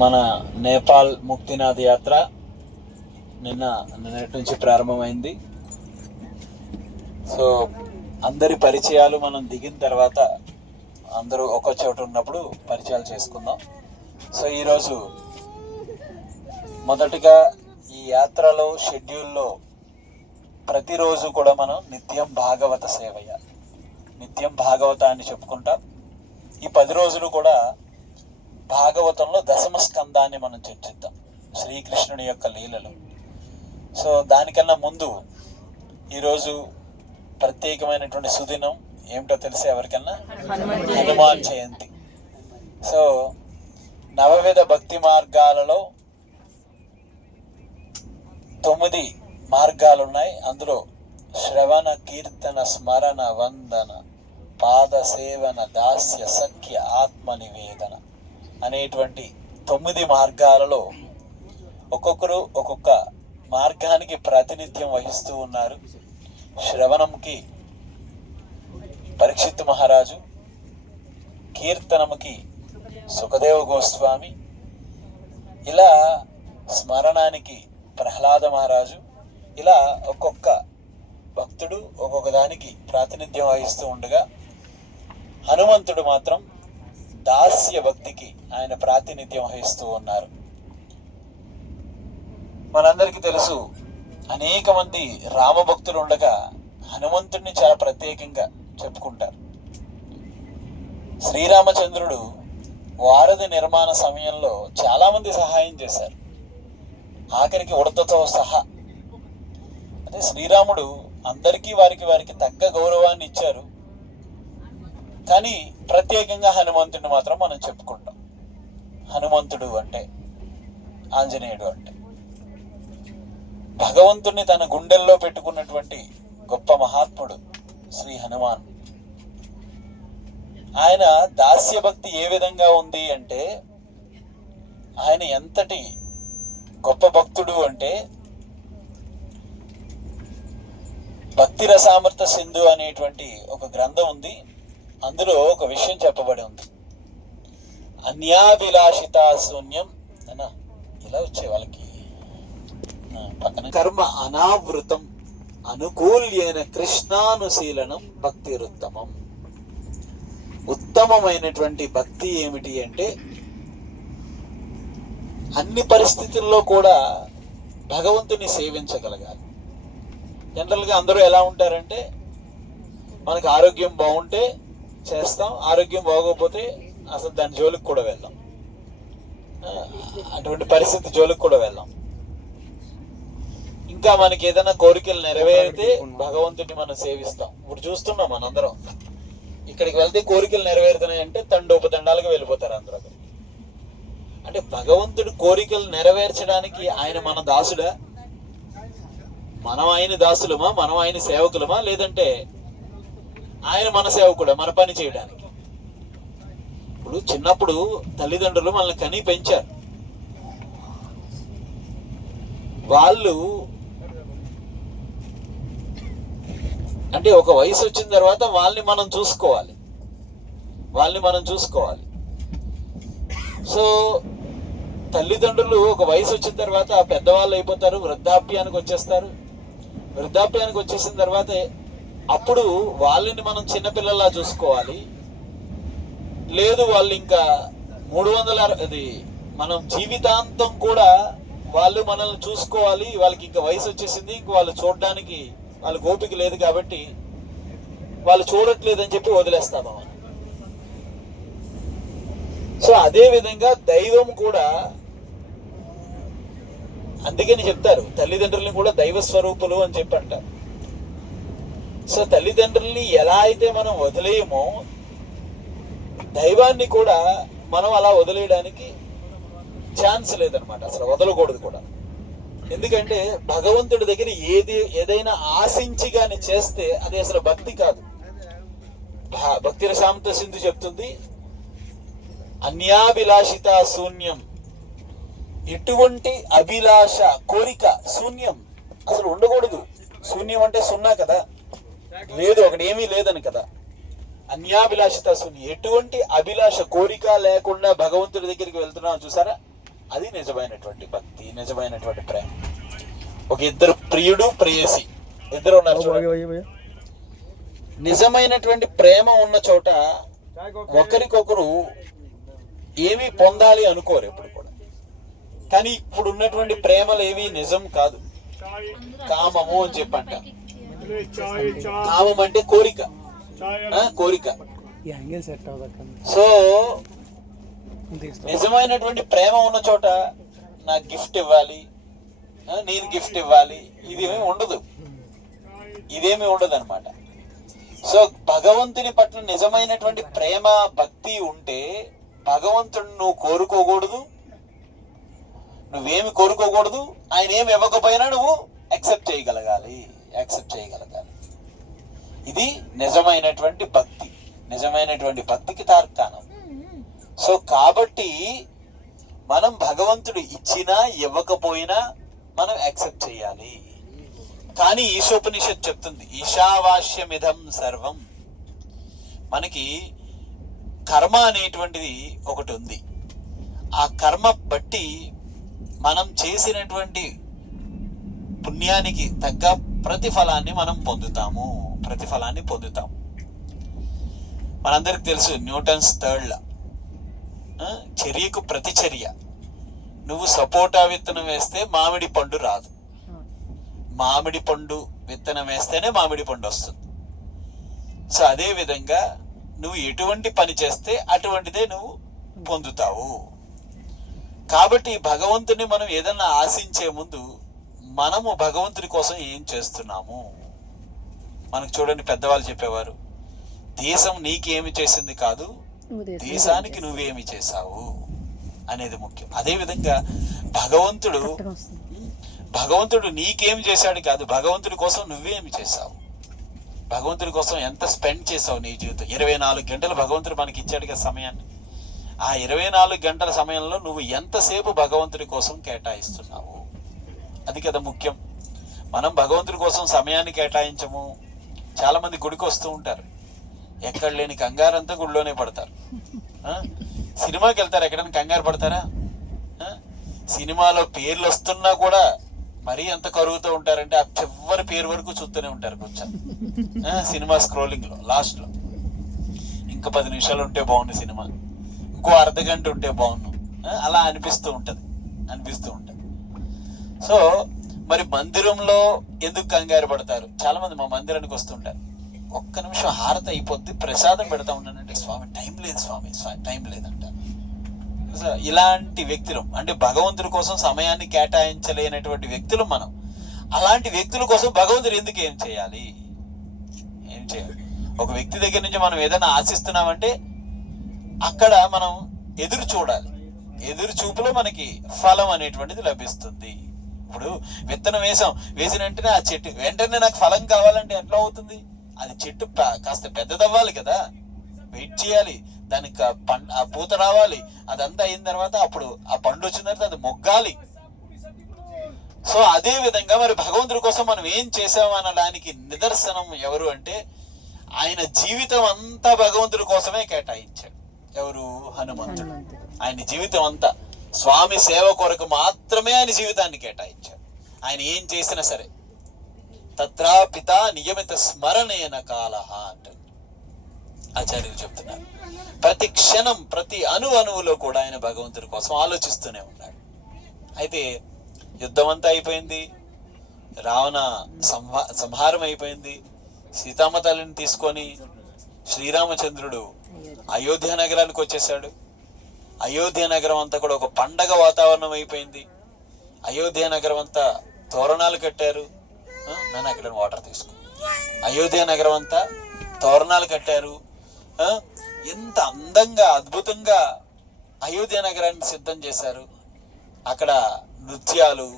మన నేపాల్ ముక్తినాథ్ యాత్ర నిన్నటి నుంచి ప్రారంభమైంది. సో అందరి పరిచయాలు మనం దిగిన తర్వాత అందరూ ఒక చోట ఉన్నప్పుడు పరిచయాలు చేసుకుందాం. సో ఈరోజు మొదటిగా ఈ యాత్రలో షెడ్యూల్లో ప్రతిరోజు కూడా మనం నిత్యం భాగవత సేవయ్య, నిత్యం భాగవతాన్ని చెప్పుకుంటాం. ఈ 10 రోజులు కూడా భాగవతంలో దశమ స్కందాన్ని మనం చర్చిద్దాం, శ్రీకృష్ణుని యొక్క లీలలు. సో దానికన్నా ముందు ఈరోజు ప్రత్యేకమైనటువంటి సుదినం ఏమిటో తెలిసే ఎవరికన్నా? హనుమాన్ జయంతి. సో నవవిధ భక్తి మార్గాలలో 9 మార్గాలు ఉన్నాయి. అందులో శ్రవణ, కీర్తన, స్మరణ, వందన, పాద సేవన, దాస్య, సఖ్య, ఆత్మ నివేదన అనేటువంటి 9 మార్గాలలో ఒక్కొక్కరు ఒక్కొక్క మార్గానికి ప్రాతినిధ్యం వహిస్తూ ఉన్నారు. శ్రవణంకి పరీక్షిత్ మహారాజు, కీర్తనముకి సుఖదేవ గోస్వామి, ఇలా స్మరణానికి ప్రహ్లాద మహారాజు, ఇలా ఒక్కొక్క భక్తుడు ఒక్కొక్క దానికి ప్రాతినిధ్యం వహిస్తూ ఉండగా హనుమంతుడు మాత్రం దాస్య భక్తికి ఆయన ప్రాతినిధ్యం వహిస్తూ ఉన్నారు. మనందరికీ తెలుసు, అనేక మంది రామభక్తులు ఉండగా హనుమంతుడిని చాలా ప్రత్యేకంగా చెప్పుకుంటారు. శ్రీరామచంద్రుడు వారధి నిర్మాణ సమయంలో చాలా మంది సహాయం చేశారు, ఆఖరికి ఉడతతో సహా. అదే శ్రీరాముడు అందరికీ వారికి తగ్గ గౌరవాన్ని ఇచ్చారు. కానీ ప్రత్యేకంగా హనుమంతుడిని మాత్రం మనం చెప్పుకుంటాం. హనుమంతుడు అంటే ఆంజనేయుడు అంటే భగవంతుడిని తన గుండెల్లో పెట్టుకున్నటువంటి గొప్ప మహాత్ముడు శ్రీ హనుమాన్. ఆయన దాస్యభక్తి ఏ విధంగా ఉంది అంటే, ఆయన ఎంతటి గొప్ప భక్తుడు అంటే, భక్తి రసామృత సింధు అనేటువంటి ఒక గ్రంథం ఉంది. అందులో ఒక విషయం చెప్పబడి ఉంది. అన్యాభిలాషితా శూన్యం అనా ఇలా వచ్చే వాళ్ళకి పక్కన కర్మ అనావృతం అనుకూల్యైన కృష్ణానుశీలనం భక్తిరుత్తమం. ఉత్తమమైనటువంటి భక్తి ఏమిటి అంటే, అన్ని పరిస్థితుల్లో కూడా భగవంతుని సేవించగలగాలి. జనరల్గా అందరూ ఎలా ఉంటారంటే, మనకు ఆరోగ్యం బాగుంటే చేస్తాం, ఆరోగ్యం బాగోకపోతే అసలు దాని జోలికి కూడా వెళ్దాం, అటువంటి పరిస్థితి జోలికి కూడా వెళ్దాం. ఇంకా మనకి ఏదైనా కోరికలు నెరవేరితే భగవంతుడిని మనం సేవిస్తాం. ఇప్పుడు చూస్తున్నాం మనందరం, ఇక్కడికి వెళ్తే కోరికలు నెరవేరుతున్నాయంటే తండోపతండాలుగా వెళ్ళిపోతారు అందరూ. అంటే భగవంతుడి కోరికలు నెరవేర్చడానికి ఆయన మన దాసుడా? మనం ఆయన దాసులమా? మనం ఆయన సేవకులమా? లేదంటే ఆయన మన సేవకుడా మన పని చేయడానికి? ఇప్పుడు చిన్నప్పుడు తల్లిదండ్రులు మనల్ని కని పెంచారు. వాళ్ళు అంటే ఒక వయసు వచ్చిన తర్వాత వాళ్ళని మనం చూసుకోవాలి. సో తల్లిదండ్రులు ఒక వయసు వచ్చిన తర్వాత పెద్దవాళ్ళు అయిపోతారు, వృద్ధాప్యానికి వచ్చేసిన తర్వాత అప్పుడు వాళ్ళని మనం చిన్నపిల్లలా చూసుకోవాలి. లేదు, వాళ్ళు ఇంకా 360 మనం జీవితాంతం కూడా వాళ్ళు మనల్ని చూసుకోవాలి. వాళ్ళకి ఇంకా వయసు వచ్చేసింది, ఇంక వాళ్ళు చూడడానికి వాళ్ళకి ఓపిక లేదు కాబట్టి వాళ్ళు చూడట్లేదని చెప్పి వదిలేస్తాము. సో అదే విధంగా దైవం కూడా, అందుకని చెప్తారు తల్లిదండ్రుల్ని కూడా దైవ స్వరూపులు అని చెప్పి అంటారు. సో తల్లిదండ్రుల్ని ఎలా అయితే మనం వదిలేయమో, దైవాన్ని కూడా మనం అలా వదిలేయడానికి ఛాన్స్ లేదనమాట, అసలు వదలకూడదు కూడా. ఎందుకంటే భగవంతుడి దగ్గర ఏదైనా ఆశించి కానీ చేస్తే అది అసలు భక్తి కాదు. భక్తి రసామృత సింధు చెప్తుంది, అన్యాభిలాషిత శూన్యం. ఎటువంటి అభిలాష, కోరిక శూన్యం అసలు ఉండకూడదు. శూన్యం అంటే సున్నా కదా, లేదు, ఒకటి ఏమీ లేదని కదా. అన్యాభిలాషిత శూన్యం, ఎటువంటి అభిలాష, కోరిక లేకుండా భగవంతుడి దగ్గరికి వెళ్తున్నాం చూసారా? అది నిజమైనటువంటి భక్తి, నిజమైనటువంటి ప్రేమ. ఒక ఇద్దరు ప్రియుడు ప్రేయసి ఇద్దరు ఉన్నారు చూడండి. నిజమైనటువంటి ప్రేమ ఉన్న చోట ఒకరికొకరు ఏమి పొందాలి అనుకోరు ఎప్పుడు కూడా. కానీ ఇప్పుడు ఉన్నటువంటి ప్రేమలు ఏవి నిజం కాదు, కామము అని చెప్పంట. కామం అంటే కోరిక, కోరిక. సో నిజమైనటువంటి ప్రేమ ఉన్న చోట నాకు గిఫ్ట్ ఇవ్వాలి, నేను గిఫ్ట్ ఇవ్వాలి, ఇదేమీ ఉండదు, ఇదేమీ ఉండదు అనమాట. సో భగవంతుని పట్ల నిజమైనటువంటి ప్రేమ భక్తి ఉంటే భగవంతుడు నువ్వు కోరుకోకూడదు, నువ్వేమి కోరుకోకూడదు, ఆయన ఏమి ఇవ్వకపోయినా నువ్వు యాక్సెప్ట్ చేయగలగాలి. ఇది నిజమైనటువంటి భక్తి, నిజమైనటువంటి భక్తికి తార్కాణం. సో కాబట్టి మనం భగవంతుడు ఇచ్చినా ఇవ్వకపోయినా మనం యాక్సెప్ట్ చేయాలి. కానీ ఈశోపనిషత్ చెప్తుంది, ఈశావాస్యమిదం సర్వం. మనకి కర్మ అనేటువంటిది ఒకటి ఉంది. ఆ కర్మ బట్టి మనం చేసినటువంటి పుణ్యానికి తగ్గ ప్రతిఫలాన్ని మనం పొందుతాము. మనందరికి తెలుసు న్యూటన్స్ థర్డ్ లా, చర్యకు ప్రతిచర్య. నువ్వు సపోటా విత్తనం వేస్తే మామిడి పండు రాదు, మామిడి పండు విత్తనం వేస్తేనే మామిడి పండు వస్తుంది. సో అదే విధంగా నువ్వు ఎటువంటి పని చేస్తే అటువంటిదే నువ్వు పొందుతావు. కాబట్టి భగవంతుని మనం ఏదన్నా ఆశించే ముందు మనము భగవంతుని కోసం ఏం చేస్తున్నాము. మనకు చూడండి, పెద్దవాళ్ళు చెప్పేవారు, దేశం నీకేమి చేసింది కాదు, దేశానికి నువ్వేమి చేశావు అనేది ముఖ్యం. అదేవిధంగా భగవంతుడు నీకేం చేశాడు కాదు, భగవంతుడి కోసం నువ్వేమి చేశావు, భగవంతుడి కోసం ఎంత స్పెండ్ చేసావు నీ జీవితం. 24 గంటలు భగవంతుడు మనకి ఇచ్చాడు కదా సమయాన్ని. ఆ 24 గంటల సమయంలో నువ్వు ఎంతసేపు భగవంతుడి కోసం కేటాయిస్తున్నావు, అది కదా ముఖ్యం. మనం భగవంతుడి కోసం సమయాన్ని కేటాయించము. చాలా మంది గుడికి వస్తూ ఉంటారు, ఎక్కడ లేని కంగారంతా గుడిలోనే పడతారు. సినిమాకి వెళ్తారు, ఎక్కడైనా కంగారు పడతారా? సినిమాలో పేర్లు వస్తున్నా కూడా మరీ ఎంత కరుగుతూ ఉంటారంటే ఆ చివరి పేరు వరకు చూస్తూనే ఉంటారు కూర్చొని. సినిమా స్క్రోలింగ్ లో లాస్ట్ లో ఇంకా 10 నిమిషాలు ఉంటే బాగుండు సినిమా, ఇంకో అర్ధగంట ఉంటే బాగుండు, అలా అనిపిస్తూ ఉంటది. సో మరి మందిరంలో ఎందుకు కంగారు పడతారు? చాలా మంది మా మందిరానికి వస్తుంటారు, ఒక్క నిమిషం హారతి అయిపోద్ది, ప్రసాదం పెడతా ఉన్నానంటే స్వామి టైం లేదంట. ఇలాంటి వ్యక్తులు అంటే భగవంతుడి కోసం సమయాన్ని కేటాయించలేనటువంటి వ్యక్తులు మనం. అలాంటి వ్యక్తుల కోసం భగవంతుడు ఎందుకు ఏం చేయాలి? ఒక వ్యక్తి దగ్గర నుంచి మనం ఏదైనా ఆశిస్తున్నామంటే అక్కడ మనం ఎదురు చూడాలి. ఎదురు చూపులో మనకి ఫలం అనేటువంటిది లభిస్తుంది. ఇప్పుడు విత్తనం వేసిన వెంటనే ఆ చెట్టు వెంటనే నాకు ఫలం కావాలంటే ఎట్లా అవుతుంది? అది చెట్టు కాస్త పెద్దదవ్వాలి కదా, వెయిట్ చేయాలి, దానికి ఆ పూత రావాలి, అదంతా అయిన తర్వాత అప్పుడు ఆ పండు వచ్చిన తర్వాత అది మొగ్గాలి. సో అదే విధంగా మరి భగవంతుడి కోసం మనం ఏం చేసామనడానికి నిదర్శనం ఎవరు అంటే ఆయన జీవితం అంతా భగవంతుడి కోసమే కేటాయించాడు. ఎవరు? హనుమంతుడు. ఆయన జీవితం అంతా స్వామి సేవ కొరకు మాత్రమే ఆయన జీవితాన్ని కేటాయించాడు. ఆయన ఏం చేసినా సరే తత్రా పిత నియమిత స్మరణేన కాలహ అంటారు ఆచార్యులు చెప్తున్నారు. ప్రతి క్షణం ప్రతి అణువులో కూడా ఆయన భగవంతుడి కోసం ఆలోచిస్తూనే ఉన్నాడు. అయితే యుద్ధం అంతా అయిపోయింది, రావణ సంహారం అయిపోయింది. సీతమ్మ తల్లిని తీసుకొని శ్రీరామచంద్రుడు అయోధ్య నగరానికి వచ్చేసాడు. అయోధ్య నగరం అంతా కూడా ఒక పండగ వాతావరణం అయిపోయింది. అయోధ్య నగరం అంతా తోరణాలు కట్టారు. నన్ను అక్కడ వాటర్ తీసుకో. అయోధ్య నగరం అంతా తోరణాలు కట్టారు. ఎంత అందంగా అద్భుతంగా అయోధ్య నగరాన్ని సిద్ధం చేశారు. అక్కడ నృత్యాలు,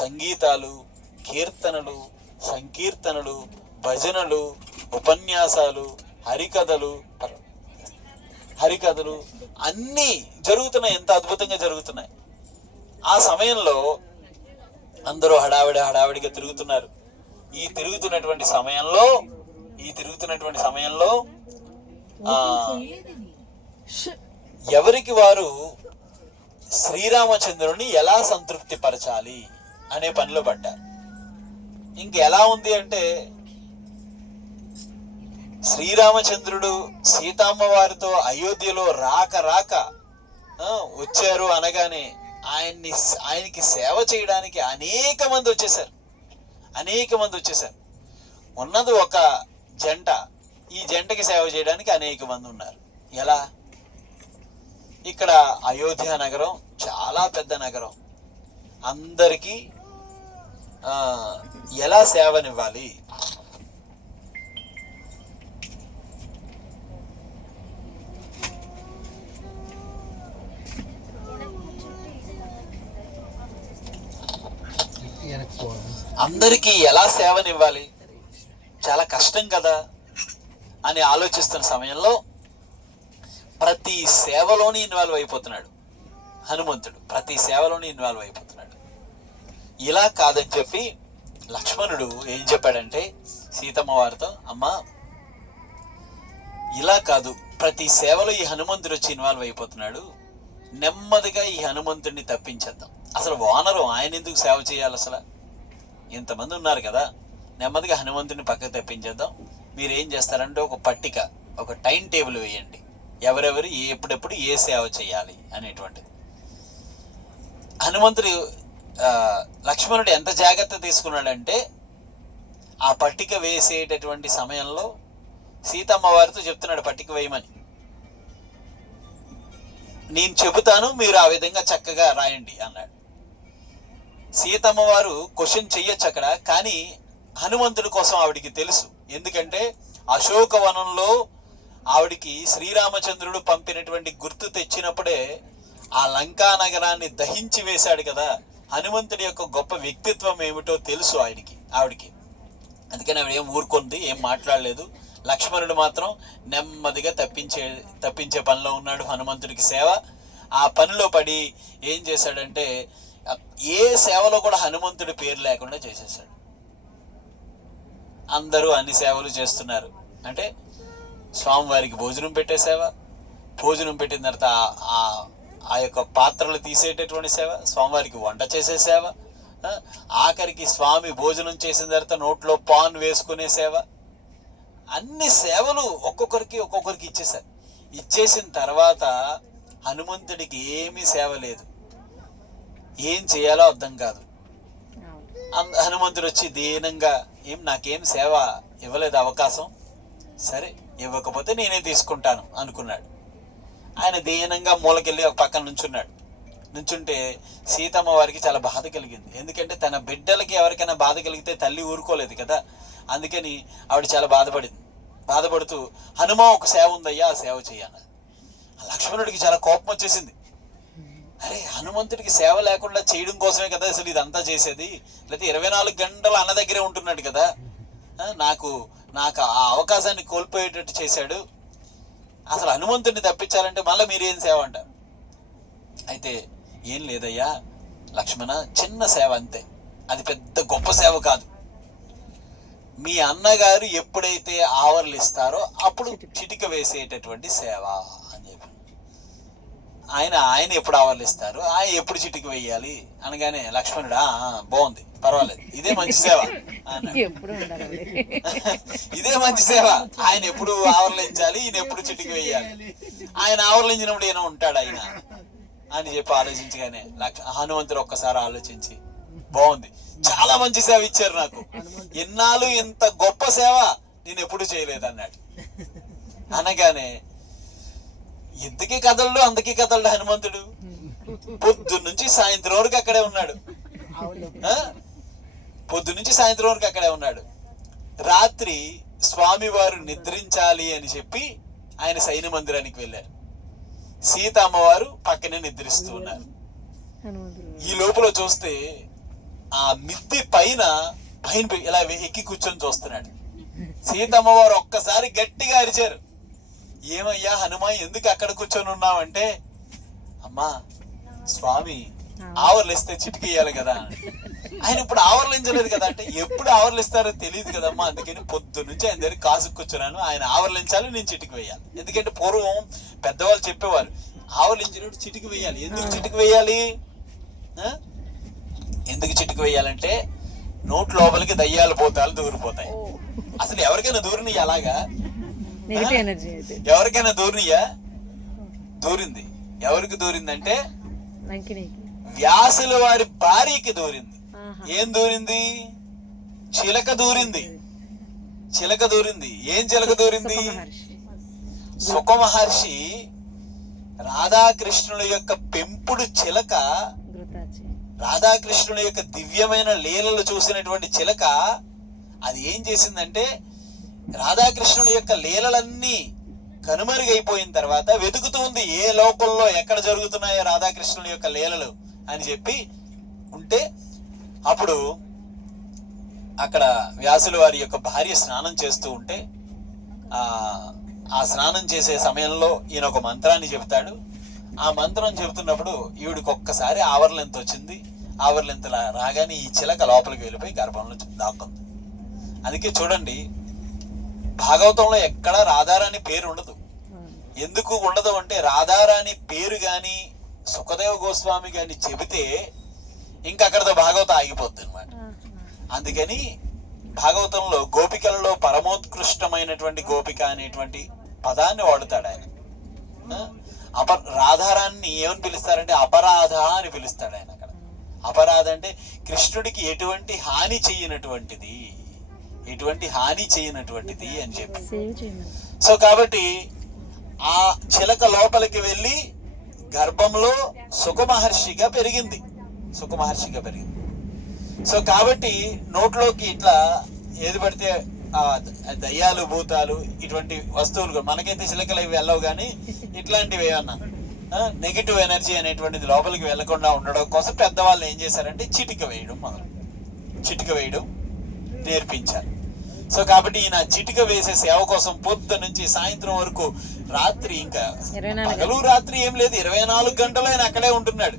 సంగీతాలు, కీర్తనలు, సంకీర్తనలు, భజనలు, ఉపన్యాసాలు, హరికథలు అన్నీ జరుగుతున్నాయి. ఎంత అద్భుతంగా జరుగుతున్నాయి. ఆ సమయంలో అందరూ హడావిడిగా తిరుగుతున్నారు. ఈ తిరుగుతున్నటువంటి సమయంలో ఎవరికి వారు శ్రీరామచంద్రుని ఎలా సంతృప్తి పరచాలి అనే పనిలో పడ్డారు. ఇంకెలా ఉంది అంటే, శ్రీరామచంద్రుడు సీతమ్మ వారితో అయోధ్యలో రాక వచ్చారు అనగానే ఆయనకి సేవ చేయడానికి అనేక మంది వచ్చేసారు. ఉన్నది ఒక జంట, ఈ జంటకి సేవ చేయడానికి అనేక మంది ఉన్నారు. ఎలా? ఇక్కడ అయోధ్య నగరం చాలా పెద్ద నగరం, అందరికీ ఎలా సేవనివ్వాలి? అందరికీ ఎలా సేవనివ్వాలి? చాలా కష్టం కదా అని ఆలోచిస్తున్న సమయంలో ప్రతి సేవలోని ఇన్వాల్వ్ అయిపోతున్నాడు హనుమంతుడు. ఇలా కాదని చెప్పి లక్ష్మణుడు ఏం చెప్పాడంటే సీతమ్మ వారితో, అమ్మా ఇలా కాదు, ప్రతి సేవలో ఈ హనుమంతుడు వచ్చి ఇన్వాల్వ్ అయిపోతున్నాడు, నెమ్మదిగా ఈ హనుమంతుడిని తప్పించేద్దాం. అసలు వానరు ఆయన ఎందుకు సేవ చేయాలి? అసలు ఇంతమంది ఉన్నారు కదా, నెమ్మదిగా హనుమంతుడిని పక్కకు తప్పించేద్దాం. మీరు ఏం చేస్తారంటే ఒక పట్టిక, ఒక టైం టేబుల్ వేయండి, ఎవరెవరు ఎప్పుడెప్పుడు ఏ సేవ చేయాలి అనేటువంటిది. హనుమంతుడు లక్ష్మణుడు ఎంత జాగ్రత్త తీసుకున్నాడంటే, ఆ పట్టిక వేసేటటువంటి సమయంలో సీతమ్మ వారితో చెప్తున్నాడు పట్టిక వేయమని. నేను చెబుతాను, మీరు ఆ విధంగా చక్కగా రాయండి అన్నాడు. సీతమ్మ వారు క్వశ్చన్ చెయ్యొచ్చు అక్కడ, కానీ హనుమంతుడి కోసం ఆవిడికి తెలుసు. ఎందుకంటే అశోకవనంలో ఆవిడికి శ్రీరామచంద్రుడు పంపినటువంటి గుర్తు తెచ్చినప్పుడే ఆ లంకా నగరాన్ని దహించి వేశాడు కదా. హనుమంతుడి యొక్క గొప్ప వ్యక్తిత్వం ఏమిటో తెలుసు ఆవిడికి. అందుకని ఆవిడ ఏం ఊరుకుంది, ఏం మాట్లాడలేదు. లక్ష్మణుడు మాత్రం నెమ్మదిగా తప్పించే పనిలో ఉన్నాడు. హనుమంతుడికి సేవ, ఆ పనిలో పడి ఏం చేశాడంటే ఏ సేవలో కూడా హనుమంతుడి పేరు లేకుండా చేసేసాడు. అందరూ అన్ని సేవలు చేస్తున్నారు. అంటే స్వామివారికి భోజనం పెట్టే సేవ, భోజనం పెట్టిన తర్వాత ఆ యొక్క పాత్రలు తీసేటటువంటి సేవ, స్వామివారికి వంట చేసే సేవ, ఆఖరికి స్వామి భోజనం చేసిన తర్వాత నోట్లో పాన్ వేసుకునే సేవ, అన్ని సేవలు ఒక్కొక్కరికి ఇచ్చేశారు. ఇచ్చేసిన తర్వాత హనుమంతుడికి ఏమీ సేవ లేదు, ఏం చేయాలో అర్థం కాదు. హనుమంతుడు వచ్చి దీనంగా, నాకేం సేవ ఇవ్వలేదు అవకాశం, సరే ఇవ్వకపోతే నేనే తీసుకుంటాను అనుకున్నాడు. ఆయన దీనంగా మూలకెళ్ళి ఒక పక్కన నుంచుంటే సీతమ్మ వారికి చాలా బాధ కలిగింది. ఎందుకంటే తన బిడ్డలకి ఎవరికైనా బాధ కలిగితే తల్లి ఊరుకోలేదు కదా. అందుకని ఆవిడ చాలా బాధపడుతూ హనుమ ఒక సేవ ఉందయ్యా, ఆ సేవ చెయ్యాలి. లక్ష్మణుడికి చాలా కోపం వచ్చేసింది. అరే, హనుమంతుడికి సేవ లేకుండా చేయడం కోసమే కదా అసలు ఇదంతా చేసేది, లేకపోతే 24 గంటలు అన్న దగ్గరే ఉంటున్నాడు కదా, నాకు ఆ అవకాశాన్ని కోల్పోయేటట్టు చేశాడు. అసలు హనుమంతుడిని తప్పించాలంటే మళ్ళీ మీరేం సేవ అంటారు? అయితే ఏం లేదయ్యా లక్ష్మణ, చిన్న సేవ అంతే, అది పెద్ద గొప్ప సేవ కాదు. మీ అన్నగారు ఎప్పుడైతే ఆవర్లు ఇస్తారో అప్పుడు చిటిక వేసేటటువంటి సేవ అని చెప్పి. ఆయన ఎప్పుడు ఆవర్లు ఇస్తారు, ఆయన ఎప్పుడు చిటిక వేయాలి అనగానే లక్ష్మణుడు బాగుంది, పర్వాలేదు, ఇదే మంచి సేవ ఇదే మంచి సేవ. ఆయన ఎప్పుడు ఆవర్లించాలి, ఈయన ఎప్పుడు చిటిక వేయాలి. ఆయన ఆవర్లించినప్పుడు ఈయన ఉంటాడు ఆయన అని చెప్పి ఆలోచించగానే హనుమంతుడు ఒక్కసారి ఆలోచించి, బాగుంది, చాలా మంచి సేవ ఇచ్చారు నాకు, ఎన్నాళ్ళు ఇంత గొప్ప సేవ నేను ఎప్పుడు చేయలేదన్నాడు. అనగానే ఎందుకీ కదలడు, అందుకీ కదలడు హనుమంతుడు. పొద్దున్న నుంచి సాయంత్రం వరకు అక్కడే ఉన్నాడు. రాత్రి స్వామివారు నిద్రించాలి అని చెప్పి ఆయన సైన్య మందిరానికి వెళ్ళారు. సీత అమ్మవారు పక్కనే నిద్రిస్తూ ఉన్నారు. ఈ లోపల చూస్తే ఆ మిద్దె పైన ఇలా ఎక్కి కూర్చొని చూస్తున్నాడు. సీతమ్మవారు ఒక్కసారి గట్టిగా అరిచారు, ఏమయ్యా హనుమ, ఎందుకు అక్కడ కూర్చొని ఉన్నావంటే, అమ్మా స్వామి ఆవర్లు ఇస్తే చిటికేయాలి కదా. ఆయన ఇప్పుడు ఆవర్లించలేదు కదా అంటే, ఎప్పుడు ఆవర్లిస్తారో తెలియదు కదమ్మా, అందుకని పొద్దు నుంచి ఆయన దగ్గర కాసు కూర్చున్నాను, ఆయన ఆవర్లించాలి, నేను చిటికి వేయాలి. ఎందుకంటే పూర్వం పెద్దవాళ్ళు చెప్పేవారు, ఆవలించినప్పుడు చిటికి వేయాలి. ఎందుకు చిటికి వేయాలి? ఎందుకు చిటికి వేయాలంటే నోట్ లోపలికి దయ్యాలు పోతాలు దూరిపోతాయి. అసలు ఎవరికైనా దూరినయ్యా? అలాగా ఎవరికైనా దూరినయ్యా? దూరింది. ఎవరికి దూరిందంటే వ్యాసుల వారి భార్యకి దూరింది. ఏం దూరింది? చిలక దూరింది. చిలక దూరింది. ఏం చిలక దూరింది? సుఖ మహర్షి రాధాకృష్ణుల యొక్క పెంపుడు చిలక, రాధాకృష్ణుల యొక్క దివ్యమైన లీలలు చూసినటువంటి చిలక అది ఏం చేసిందంటే రాధాకృష్ణుల యొక్క లీలలన్నీ కనుమరుగైపోయిన తర్వాత వెతుకుతూ ఉంది, ఏ లోకంలో ఎక్కడ జరుగుతున్నాయో రాధాకృష్ణుల యొక్క లీలలు అని చెప్పి ఉంటే, అప్పుడు అక్కడ వ్యాసుల వారి యొక్క భార్య స్నానం చేస్తూ ఉంటే ఆ స్నానం చేసే సమయంలో ఈయన ఒక మంత్రాన్ని చెబుతాడు. ఆ మంత్రం చెబుతున్నప్పుడు ఈవిడికి ఒక్కసారి ఆవర్లెంత వచ్చింది. ఆవర్లెంత రాగానే ఈ చిలక లోపలికి వెళ్ళిపోయి గర్భంలో దాక్కుంది. అందుకే చూడండి, భాగవతంలో ఎక్కడ రాధారాణి పేరు ఉండదు. ఎందుకు ఉండదు అంటే రాధారాణి పేరు గాని సుఖదేవ గోస్వామి గాని చెబితే ఇంకా అక్కడతో భాగవతం ఆగిపోద్ది అనమాట. అందుకని భాగవతంలో గోపికలలో పరమోత్కృష్టమైనటువంటి గోపిక అనేటువంటి పదాన్ని వాడుతాడు ఆయన. రాధారాన్ని ఏమని పిలుస్తారంటే అపరాధ అని పిలుస్తాడు ఆయన. అక్కడ అపరాధ అంటే కృష్ణుడికి ఎటువంటి హాని చెయ్యనటువంటిది, ఎటువంటి హాని చేయనటువంటిది అని చెప్పి. సో కాబట్టి ఆ చిలక లోపలికి వెళ్ళి గర్భంలో సుఖ మహర్షిగా పెరిగింది. సుఖ మహర్షిగా పెరిగింది. సో కాబట్టి నోట్లోకి ఇట్లా ఏది పడితే దయ్యాలు భూతాలు ఇటువంటి వస్తువులు, మనకైతే చిలకలు ఇవి వెళ్ళవు, కానీ ఇట్లాంటివి ఏమన్నా నెగిటివ్ ఎనర్జీ అనేటువంటిది లోపలికి వెళ్లకుండా ఉండడం కోసం పెద్దవాళ్ళు ఏం చేశారంటే చిటిక వేయడం నేర్పించారు. సో కాబట్టి ఈయన చిటిక వేసే సేవ కోసం పొద్దు నుంచి సాయంత్రం వరకు, రాత్రి ఇంకా పగలు రాత్రి ఏం లేదు, 24 గంటలు ఆయన అక్కడే ఉంటున్నాడు.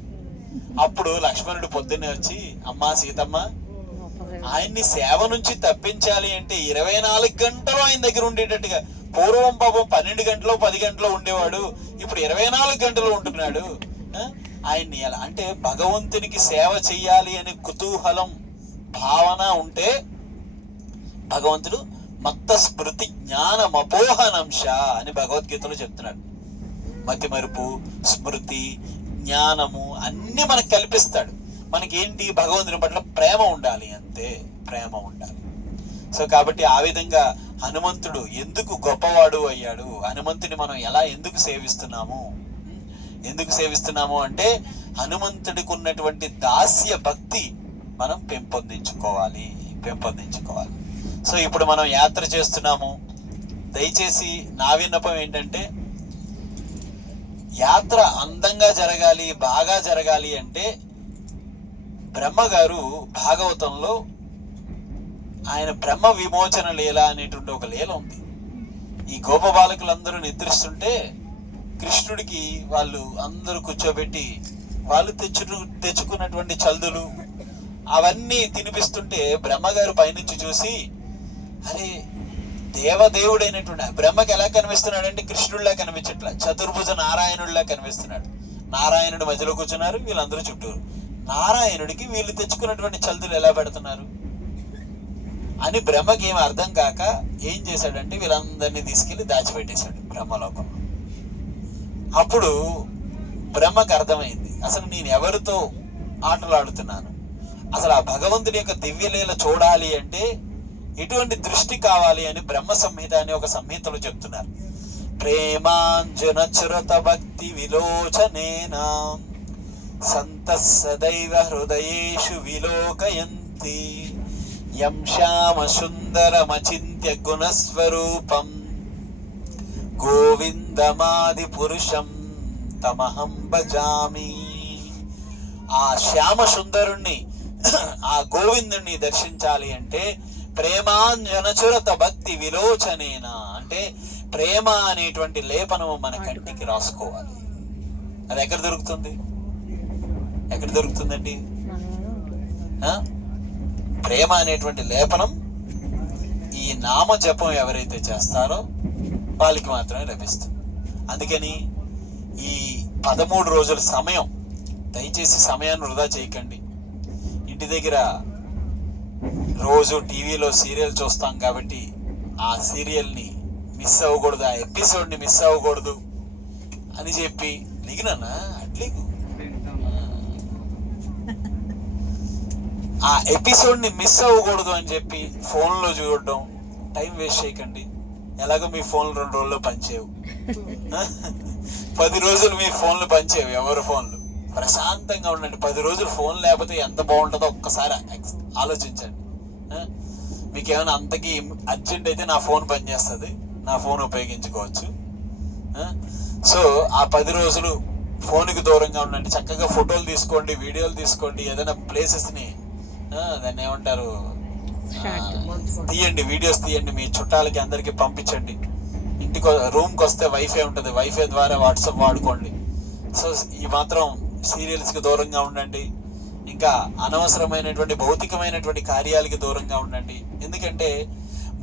అప్పుడు లక్ష్మణుడు పొద్దున్నే వచ్చి, అమ్మా సీతమ్మ, ఆయన్ని సేవ నుంచి తప్పించాలి అంటే 24 గంటలు ఆయన దగ్గర ఉండేటట్టుగా, పూర్వం పాపం 12 గంటలు 10 గంటలు ఉండేవాడు, ఇప్పుడు 24 గంటలు ఉంటున్నాడు. ఆయన్ని ఎలా అంటే భగవంతునికి సేవ చెయ్యాలి అనే కుతూహలం భావన ఉంటే భగవంతుడు మత్త స్మృతి జ్ఞానమపోహనంశ అని భగవద్గీతలో చెప్తున్నాడు. మతి మరుపు, స్మృతి, జ్ఞానము అన్ని మనకు కల్పిస్తాడు. మనకేంటి? భగవంతుని పట్ల ప్రేమ ఉండాలి, అంతే, ప్రేమ ఉండాలి. సో కాబట్టి ఆ విధంగా హనుమంతుడు ఎందుకు గొప్పవాడు అయ్యాడు, హనుమంతుని మనం ఎందుకు సేవిస్తున్నాము అంటే హనుమంతుడికి ఉన్నటువంటి దాస్య భక్తి మనం పెంపొందించుకోవాలి. సో ఇప్పుడు మనం యాత్ర చేస్తున్నాము. దయచేసి నా విన్నపం ఏంటంటే, యాత్ర అందంగా జరగాలి, బాగా జరగాలి అంటే బ్రహ్మగారు భాగవతంలో ఆయన బ్రహ్మ విమోచన లీల అనేటువంటి ఒక లీల ఉంది. ఈ గోప బాలకులందరూ నిద్రిస్తుంటే కృష్ణుడికి వాళ్ళు అందరూ కూర్చోబెట్టి వాళ్ళు తెచ్చుకున్నటువంటి చల్దులు అవన్నీ తినిపిస్తుంటే బ్రహ్మగారు పైనుంచి చూసి, అరే దేవదేవుడైనటువంటి బ్రహ్మకి ఎలా కనిపిస్తున్నాడంటే కృష్ణుడిలా కనిపించట్లా, చతుర్భుజ నారాయణుడిలా కనిపిస్తున్నాడు. నారాయణుడు మధ్యలో కూర్చున్నారు, వీళ్ళందరూ చుట్టూరు. నారాయణుడికి వీళ్ళు తెచ్చుకున్నటువంటి చల్దులు ఎలా పెడుతున్నారు అని బ్రహ్మకి ఏం అర్థం కాక ఏం చేశాడంటే వీళ్ళందరినీ తీసుకెళ్లి దాచిపెట్టేశాడు బ్రహ్మలోకంలో. అప్పుడు బ్రహ్మకు అర్థమైంది, అసలు నేను ఎవరితో ఆటలాడుతున్నాను, అసలు ఆ భగవంతుడి యొక్క దివ్యలీల చూడాలి అంటే ఎటువంటి దృష్టి కావాలి అని బ్రహ్మ సంహిత అని ఒక సంహితలో చెప్తున్నారు. ప్రేమాంజన చురత భక్తి విలోచనేనా సంత సదైవ హృదయేషు విలోకయంతి యం శ్యామ సుందరమచింత్య గుణస్వరూపం గోవిందమాది పురుషం తమహం భజామి. ఆ శ్యామ సుందరుణ్ణి, ఆ గోవిందుణ్ణి దర్శించాలి అంటే ప్రేమాంజనచురత భక్తి విలోచనేనా అంటే ప్రేమ అనేటువంటి లేపనము మన కంటికి రాసుకోవాలి. అది ఎక్కడ దొరుకుతుందండి? ప్రేమ అనేటువంటి లేపనం ఈ నామ జపం ఎవరైతే చేస్తారో వాళ్ళకి మాత్రమే లభిస్తుంది. అందుకని ఈ 13 రోజుల సమయం, దయచేసి సమయాన్ని వృధా చేయకండి. ఇంటి దగ్గర రోజు టీవీలో సీరియల్ చూస్తాం కాబట్టి ఆ సీరియల్ని మిస్ అవ్వకూడదు, ఆ ఎపిసోడ్ని మిస్ అవ్వకూడదు అని చెప్పి లిగినా అట్లీకు ఆ ఎపిసోడ్ని మిస్ అవ్వకూడదు అని చెప్పి ఫోన్లో చూడడం. టైం వేస్ట్ చేయకండి. ఎలాగో మీ ఫోన్లు 2 రోజుల్లో పనిచేయవు, 10 రోజులు మీ ఫోన్లు పనిచేయవు, ఎవరి ఫోన్లు. ప్రశాంతంగా ఉండండి. 10 రోజులు ఫోన్ లేకపోతే ఎంత బాగుంటుందో ఒక్కసారి ఆలోచించండి. మీకు ఏమైనా అంతకీ అర్జెంట్ అయితే నా ఫోన్ పనిచేస్తుంది, నా ఫోన్ ఉపయోగించుకోవచ్చు. సో ఆ 10 రోజులు ఫోన్కి దూరంగా ఉండండి. చక్కగా ఫోటోలు తీసుకోండి, వీడియోలు తీసుకోండి, ఏదైనా ప్లేసెస్ని దాన్ని ఏమంటారు తీయండి, వీడియోస్ తీయండి, మీ చుట్టాలకి అందరికీ పంపించండి. ఇంటికి రూమ్కి వస్తే వైఫై ఉంటుంది, వైఫై ద్వారా వాట్సాప్ వాడుకోండి. సో ఈ మాత్రం సీరియల్స్కి దూరంగా ఉండండి. ఇంకా అనవసరమైనటువంటి భౌతికమైనటువంటి కార్యాలకి దూరంగా ఉండండి. ఎందుకంటే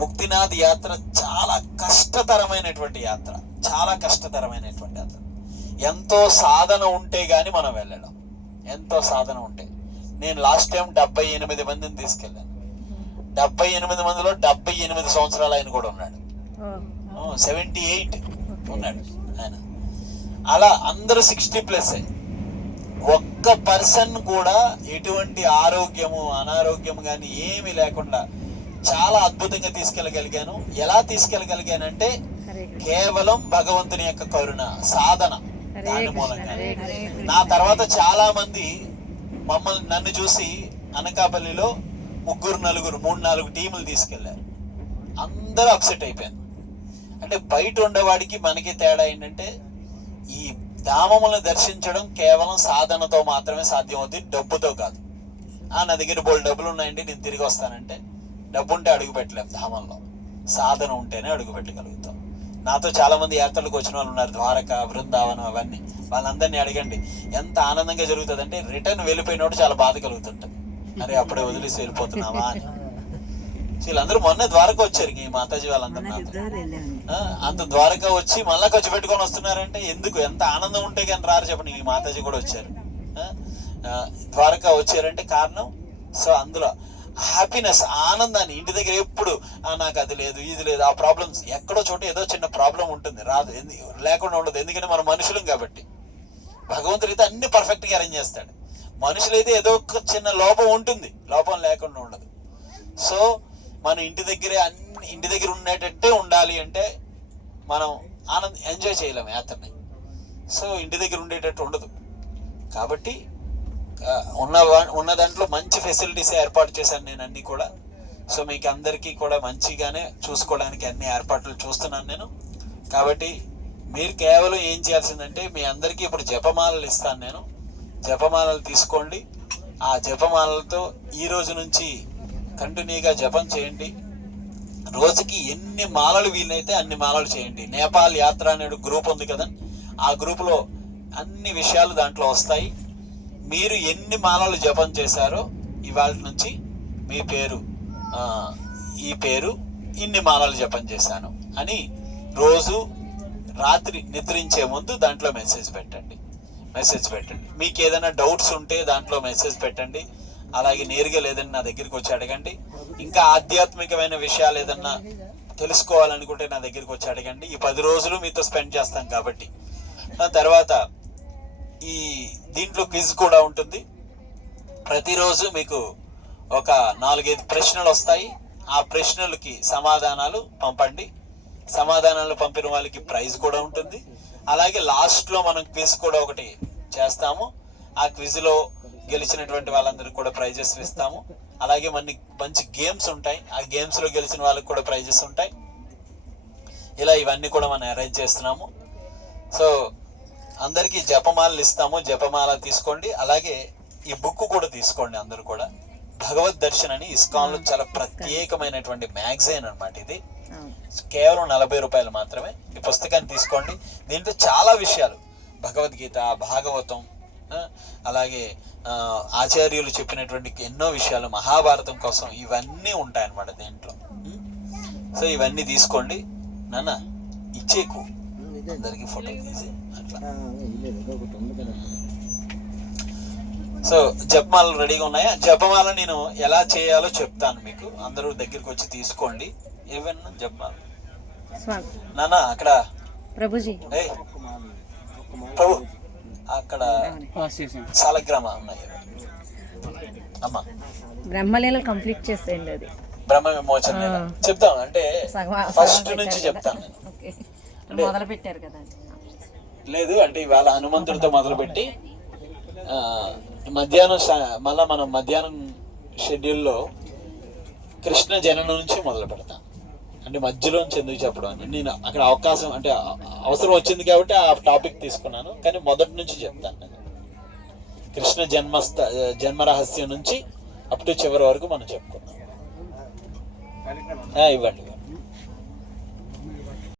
ముక్తినాథ్ యాత్ర చాలా కష్టతరమైనటువంటి యాత్ర, చాలా కష్టతరమైనటువంటి యాత్ర. ఎంతో సాధన ఉంటే గాని మనం వెళ్ళడం, ఎంతో సాధన ఉంటే. నేను లాస్ట్ టైం 78 మందిని తీసుకెళ్ళాను. 78 మందిలో 78 సంవత్సరాలు ఆయన కూడా ఉన్నాడు, 78 ఉన్నాడు ఆయన. అలా అందరూ 60+ ఒక్క పర్సన్ కూడా ఎటువంటి ఆరోగ్యము అనారోగ్యము కానీ ఏమీ లేకుండా చాలా అద్భుతంగా తీసుకెళ్ళగలిగాను. ఎలా తీసుకెళ్ళగలిగానంటే కేవలం భగవంతుని యొక్క కరుణ, సాధన, దాని మూలంగా. నా తర్వాత చాలా మంది నన్ను చూసి అనకాపల్లిలో 3-4 టీములు తీసుకెళ్లారు. అందరూ అప్సెట్ అయిపోయాను. అంటే బయట ఉండేవాడికి మనకి తేడా ఏంటంటే ఈ ధామములను దర్శించడం కేవలం సాధనతో మాత్రమే సాధ్యం అవుతుంది, డబ్బుతో కాదు. నా దగ్గర బోల్డ్ డబ్బులు ఉన్నాయండి, నేను తిరిగి వస్తానంటే డబ్బు ఉంటే అడుగు పెట్టలేము ధామంలో, సాధన ఉంటేనే అడుగు పెట్టగలుగుతాం. నాతో చాలా మంది యాత్రలకు వచ్చిన వాళ్ళు ఉన్నారు, ద్వారక, బృందావనం, అవన్నీ. వాళ్ళందరినీ అడగండి ఎంత ఆనందంగా జరుగుతుంది అంటే రిటర్న్ వెళ్ళిపోయినప్పుడు చాలా బాధ కలుగుతుంటుంది, అరే అప్పుడే వదిలేసి వెళ్ళిపోతున్నావా అని. వీళ్ళందరూ మొన్న ద్వారక వచ్చారు, ఈ మాతాజీ వాళ్ళందరూ అంత ద్వారక వచ్చి మళ్ళా ఖర్చు పెట్టుకొని వస్తున్నారంటే ఎందుకు, ఎంత ఆనందం ఉంటే కానీ రారు చెప్పండి. ఈ మాతాజీ కూడా వచ్చారు, ద్వారక వచ్చారంటే కారణం. సో అందులో హ్యాపీనెస్, ఆనందాన్ని. ఇంటి దగ్గర ఎప్పుడు నాకు అది లేదు ఇది లేదు, ఆ ప్రాబ్లమ్స్ ఎక్కడో చోట ఏదో చిన్న ప్రాబ్లం ఉంటుంది, రాదు, లేకుండా ఉండదు. ఎందుకంటే మనం మనుషులం కాబట్టి. భగవంతుడు అయితే అన్ని పర్ఫెక్ట్గా అరేంజ్ చేస్తాడు. మనుషులైతే ఏదో ఒక చిన్న లోపం ఉంటుంది, లోపం లేకుండా ఉండదు. సో మనం ఇంటి దగ్గర ఉండేటట్టే ఉండాలి అంటే మనం ఎంజాయ్ చేయలేము యాత్రని. సో ఇంటి దగ్గర ఉండేటట్టు ఉండదు కాబట్టి ఉన్న దాంట్లో మంచి ఫెసిలిటీస్ ఏర్పాటు చేశాను నేను అన్ని కూడా. సో మీకు అందరికీ కూడా మంచిగానే చూసుకోవడానికి అన్ని ఏర్పాట్లు చూస్తున్నాను నేను. కాబట్టి మీరు కేవలం ఏం చేయాల్సిందంటే మీ అందరికీ ఇప్పుడు జపమాలలు ఇస్తాను నేను, జపమాలలు తీసుకోండి. ఆ జపమాలలతో ఈ రోజు నుంచి కంటిన్యూగా జపం చేయండి. రోజుకి ఎన్ని మాలలు వీలైతే అన్ని మాలలు చేయండి. నేపాల్ యాత్ర అనే గ్రూప్ ఉంది కదా, ఆ గ్రూపులో అన్ని విషయాలు దాంట్లో వస్తాయి. మీరు ఎన్ని మాలలు జపం చేశారో ఇవాళ నుంచి మీ పేరు, ఈ పేరు ఇన్ని మాలలు జపం చేశాను అని రోజు రాత్రి నిద్రించే ముందు దాంట్లో మెసేజ్ పెట్టండి. మీకు ఏదైనా డౌట్స్ ఉంటే దాంట్లో మెసేజ్ పెట్టండి. అలాగే నేరుగా లేదని నా దగ్గరికి వచ్చి అడగండి. ఇంకా ఆధ్యాత్మికమైన విషయాలు ఏదన్నా తెలుసుకోవాలనుకుంటే నా దగ్గరికి వచ్చి అడగండి. ఈ 10 రోజులు మీతో స్పెండ్ చేస్తాం కాబట్టి. తర్వాత ఈ దీంట్లో క్విజ్ కూడా ఉంటుంది. ప్రతిరోజు మీకు ఒక 4-5 ప్రశ్నలు వస్తాయి. ఆ ప్రశ్నలకి సమాధానాలు పంపండి. సమాధానాలు పంపిన వాళ్ళకి ప్రైజ్ కూడా ఉంటుంది. అలాగే లాస్ట్లో మనం క్విజ్ కూడా ఒకటి చేస్తాము. ఆ క్విజ్లో గెలిచినటువంటి వాళ్ళందరికీ కూడా ప్రైజెస్ ఇస్తాము. అలాగే మంచి గేమ్స్ ఉంటాయి, ఆ గేమ్స్లో గెలిచిన వాళ్ళకి కూడా ప్రైజెస్ ఉంటాయి. ఇలా ఇవన్నీ కూడా మనం అరేంజ్ చేస్తున్నాము. సో అందరికీ జపమాలలు ఇస్తాము, జపమాల తీసుకోండి. అలాగే ఈ బుక్ కూడా తీసుకోండి అందరూ కూడా. భగవద్ దర్శన్ అని ఇస్కాన్లో చాలా ప్రత్యేకమైనటువంటి మ్యాగజైన్ అన్నమాట. ఇది కేవలం 40 రూపాయలు మాత్రమే. ఈ పుస్తకాన్ని తీసుకోండి. దీంట్లో చాలా విషయాలు, భగవద్గీత, భాగవతం, అలాగే ఆచార్యులు చెప్పినటువంటి ఎన్నో విషయాలు, మహాభారతం కోసం ఇవన్నీ ఉంటాయన్నమాట దీంట్లో. సో ఇవన్నీ తీసుకోండి. నాన్న ఇచ్చేకు అందరికీ ఫోటో తీసి అట్లా అట్లా. సో జపమాలలు రెడీగా ఉన్నాయా? జపమాల నేను ఎలా చేయాలో చెప్తాను మీకు, అందరూ దగ్గరికి వచ్చి తీసుకోండి. ఏమన్నా జపమాల నాన్న అక్కడ ప్రభుజీ ప్రభు అక్కడ సాలగ్రామ ఉన్నాయి అమ్మా. బ్రహ్మలీల కంప్లీట్ చేసేయండి. అది బ్రహ్మ విమోచన చెప్తాను అంటే ఫస్ట్ నుంచి చెప్తాను నేను. మొదలు పెట్టారు కదా. లేదు అంటే ఇవాళ హనుమంతుడితో మొదలుపెట్టి మధ్యాహ్నం మళ్ళా మనం మధ్యాహ్నం షెడ్యూల్లో కృష్ణ జననం నుంచి మొదలు పెడతాం. అంటే మధ్యలోంచి ఎందుకు చెప్పడం అని నేను అక్కడ అవకాశం అంటే అవసరం వచ్చింది కాబట్టి ఆ టాపిక్ తీసుకున్నాను. కానీ మొదటి నుంచి చెప్తాను నేను. కృష్ణ జన్మ రహస్యం నుంచి అప్ టు చివరి వరకు మనం చెప్పుకున్నాం. ఇవ్వండి.